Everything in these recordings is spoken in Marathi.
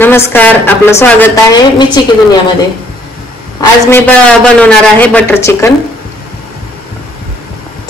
नमस्कार, आपलं स्वागत आहे मिची की दुनियामध्ये। आज मी बनवणार आहे बटर चिकन।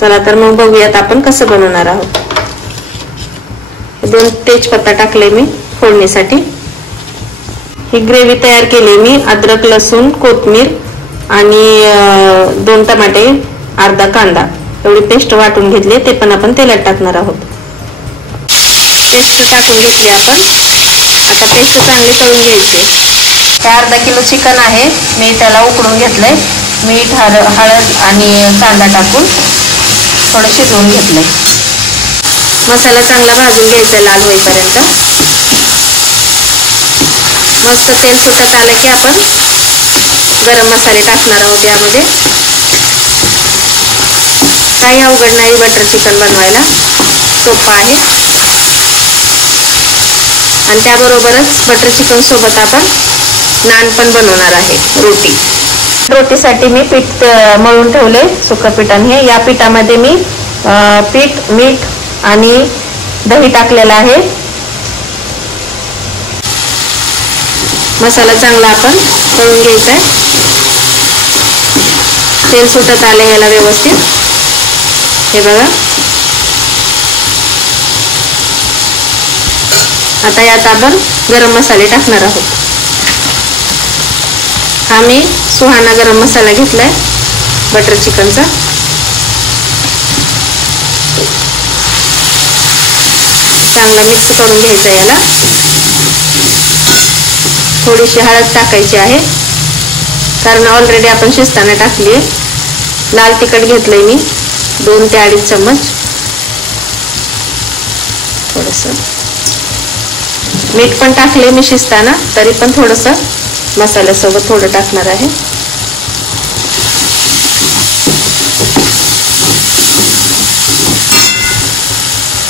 चला तर मग बघूयात आपण कसं बनवणार आहोत। 2 तेजपत्ता टाकले मी फोडणीसाठी। ही ग्रेव्ही तयार केली मी अद्रक लसूण कोथिंबीर आणि 2 टमाटे अर्धा कांदा एवढी पेस्ट वाटून घेतली। ते पण आपण तेलात टाकणार आहोत। पेस्ट टाकून घेतली आपण। आता पेस्ट चांगली तळून घ्यायची। अर्धा किलो चिकन आहे, मी त्याला उकडून घेतलंय। मीठ हळद आणि कांदा टाकून थोडं शिजवून घेतलंय। मसाला चांगला भाजून घ्यायचा लाल होईपर्यंत। मस्त तेल सुटत आलं की आपण गरम मसाले टाकणार आहोत। यामध्ये काही अवघड नाही, बटर चिकन बनवायला सोपं आहे। आणि त्याबरोबरच बटर चिकन सोबत आपण नान पण बनवणार आहे, रोटीसाठी मी पीठ मळून ठेवले सुकं पिठाने। या पिठामध्ये मी पीठ मीठ आणि दही टाकलेला आहे। मसाला चांगला आपण तळून घ्यायचा आहे। तेल सुटत आले याला व्यवस्थित, हे बघा। आता यात आपण गरम मसाले टाकणार आहोत। हा मी सुहाना गरम मसाला घेतलाय बटर चिकनचा। चांगला मिक्स करून घ्यायचा याला। थोडीशी हळद टाकायची आहे, कारण ऑलरेडी आपण शिजताना टाकली आहे। लाल तिखट घेतलंय मी 2 ते 2.5 चम्मच। थोडंसं मीठ पण टाकले मी शिजताना, तरी पण थोडंसं मसाल्यासोबत थोडं टाकणार आहे।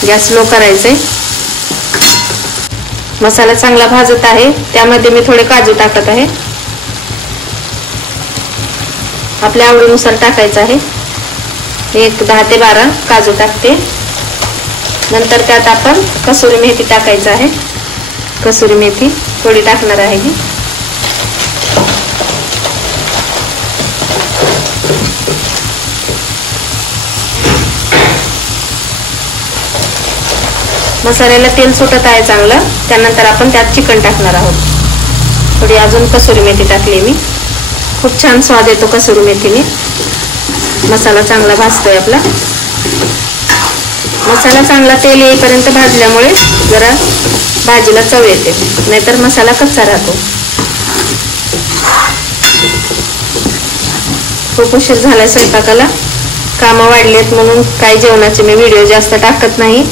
गॅस स्लो करायचे। मसाला चांगला भाजत आहे, त्यामध्ये मी थोडे काजू टाकत आहे। आपल्या आवडीनुसार टाकायचं आहे। एक 10 ते 12 काजू टाकते। नंतर त्यात आपण कसुरी मेथी टाकायचं आहे। कसुरी मेथी थोडी टाकणार आहे ही। मसाल्याला तेल सुटत आहे चांगलं। त्यानंतर आपण त्यात चिकन टाकणार आहोत। थोडी अजून कसुरी मेथी टाकली मी। खूप छान स्वाद येतो कसुरी मेथीने। मसाला चांगला भाजतोय आपला। मसाला चांगला तेल येईपर्यंत भाजल्यामुळे जरा भाजीला चव येते, नाहीतर मसाला कच्चा राहतो। खूप उशीर झालाय स्वयंपाकाला, कामं वाढलेत म्हणून काही जेवणाचे मी व्हिडिओ जास्त टाकत नाही।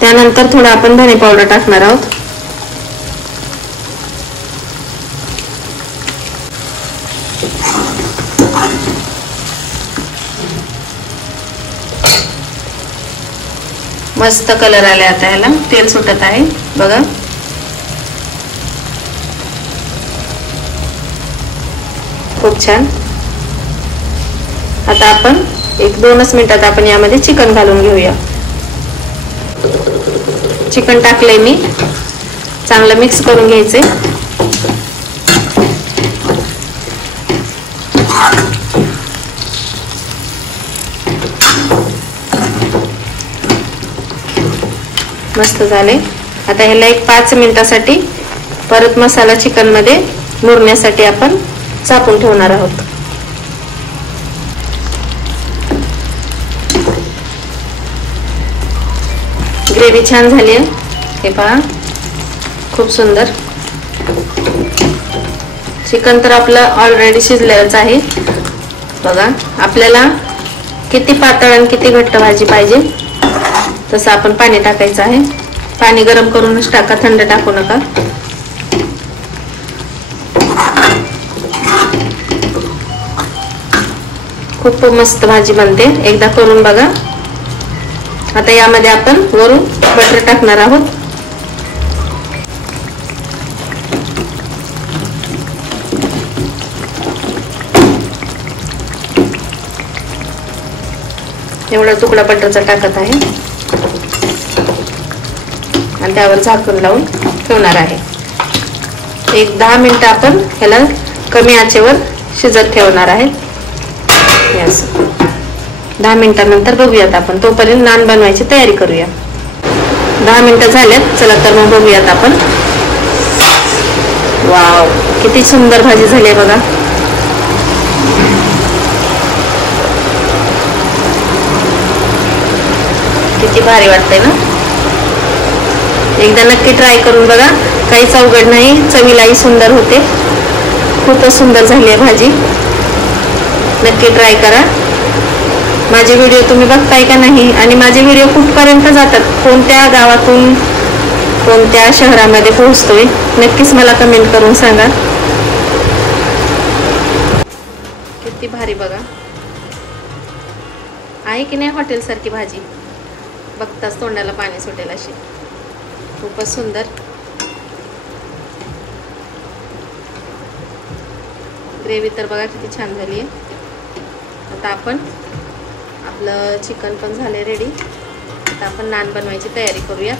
त्यानंतर थोडं आपण धने पावडर टाकणार आहोत। मस्त कलर आले। आता याला तेल सुटत आहे बघा। खूप छान। आता आपण 1-2 मिनिटात आपण यामध्ये चिकन घालून घेऊया। चिकन टाकले मी, चांगलं मिक्स करून घ्यायचे। मस्त झाले। आता ह्याला 5 मिनिटासाठी परत मसाला चिकन मध्ये मुरण्यासाठी आपण झाकून ठेवणार आहोत। ग्रेव्ही छान झाली आहे, हे पहा खूप सुंदर। चिकन तर आपलं ऑलरेडी शिजलेलंच आहे बघा। आपल्याला किती पातळ आणि किती घट्ट भाजी पाहिजे तसं आपण पाणी टाकायचं आहे। पाणी गरम करूनच टाका, थंड टाकू नका। खूप मस्त भाजी बनते, एकदा करून बघा। आता यामध्ये आपण वरून बटर टाकणार आहोत। एवढा तुकडा बटरचा टाकत आहे। आणि त्यावर झाकण लावून ठेवणार आहे. एक 10 मिनिटं आपण ह्याला कमी आचेवर शिजत ठेवणार आहे. यस, 10 मिनिटांनंतर बघूयात आपण. तोपर्यंत नान बनवायची तयारी करूया. 10 मिनिटं झाल्यात. चला तर मग बघूयात आपण. वाव, किती सुंदर भाजी झाली आहे बघा. किती भारी वाटतंय ना. एकदा नक्की ट्राय करून बघा. काहीच अवघड नाही, चवीलाही सुंदर होते. खूपच सुंदर झाली आहे भाजी. नक्की ट्राय करा. माझे व्हिडिओ तुम्ही बघताय का नाही आणि माझे व्हिडिओ कुठपर्यंत जातात, कोणत्या गावातून कोणत्या शहरामध्ये पोहोचतोय, नक्कीच मला कमेंट करून सांगा. किती भारी बघा. आहे की नाही हॉटेल सारखी भाजी. बघताच तोंडाला पाणी सुटेल अशी. खूपच सुंदर. ग्रेव्ही तर बघा किती छान झाली आहे. आता आपण आपलं चिकन पण झाले रेडी. आता आपण नान बनवायची तयारी करूया.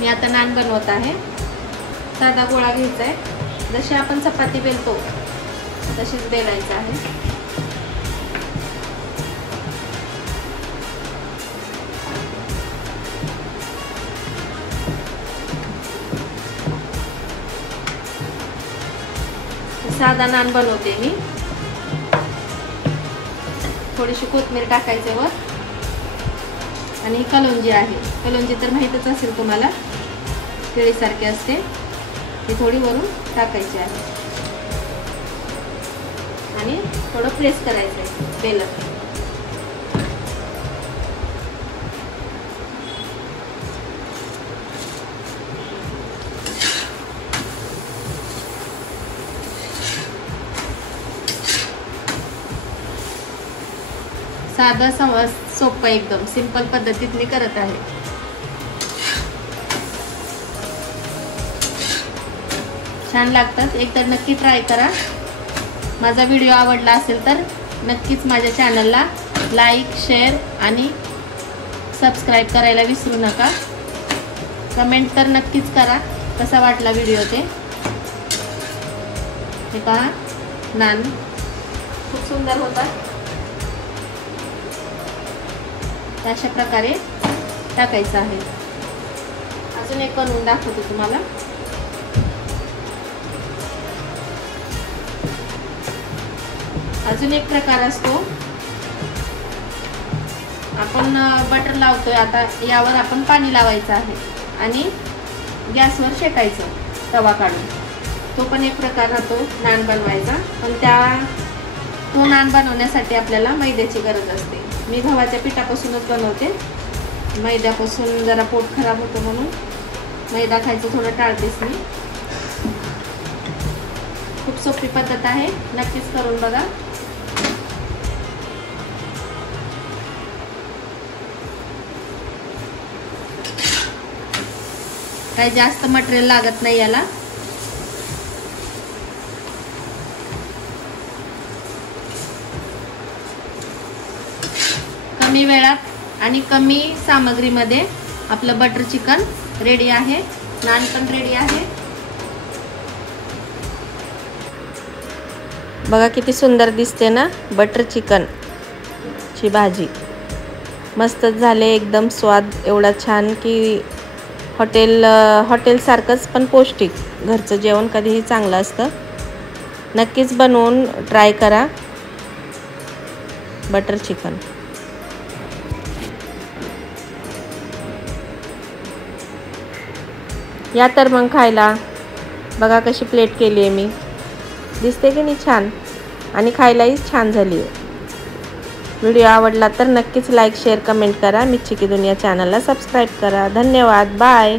मी आता नान बनवत आहे. साधा गोळा घ्यायचा आहे. जशी आपण चपाती बेलतो तशीच बेलायचं आहे. साधा नान बनवते मी. थोडीशी कोथिंबीर टाकायचे वर. आणि कलोंजी आहे. कलोंजी तर माहीतच असेल तुम्हाला, केळीसारखी असते. ती थोडी वरून टाकायची आहे आणि थोडं प्रेस करायचं आहे बेलन. साधं सोपं एकदम सिंपल पद्धतीत मी करत आहे. छान लागतात. एकदा नक्की ट्राय करा. माझा व्हिडिओ आवडला असेल तर नक्कीच माझ्या चॅनलला लाईक, शेअर आणि सबस्क्राईब करायला विसरू नका. कमेंट तर नक्कीच करा कसा वाटला व्हिडिओ ते. हे पहा, नान खूप सुंदर होता. अशा प्रकारे टाकायचं आहे. अजून एक बनवून दाखवते तुम्हाला. अजून एक प्रकार असतो. आपण बटर लावतोय. आता यावर आपण पाणी लावायचं आहे आणि गॅसवर शेकायचं तवा काढून. तो पण एक प्रकार राहतो नान बनवायचा. पण तो नान बनवण्यासाठी आपल्याला मैद्याची गरज असते. मी गव्हाच्या पिठापासूनच बनवते. मैद्यापासून जरा पोट खराब होतं म्हणून मैदा खायचं थोडं टाळतेच मी. खूप सोपी पद्धत आहे. नक्कीच करून बघा. काही जास्त मटेरियल लागत नाही याला. कमी वेळात आणि कमी सामग्रीमध्ये आपलं बटर चिकन रेडी आहे. नान पण रेडी आहे. बघा किती सुंदर दिसते ना बटर चिकन ची भाजी. मस्तच झाले. एकदम स्वाद एवढा छान की हॉटेल सारखंच पण पौष्टिक. घरचं जेवण कधीही चांगलं असतं. नक्कीच बनवून ट्राय करा बटर चिकन. या तर मग खायला. बघा कशी प्लेट केली आहे मी. दिसते की नाही छान. आणि खायलाही छान झाली आहे. व्हिडिओ आवडला तर नक्कीच लाईक, शेअर, कमेंट करा. मिच्ची की दुनिया चॅनलला सबस्क्राईब करा. धन्यवाद. बाय.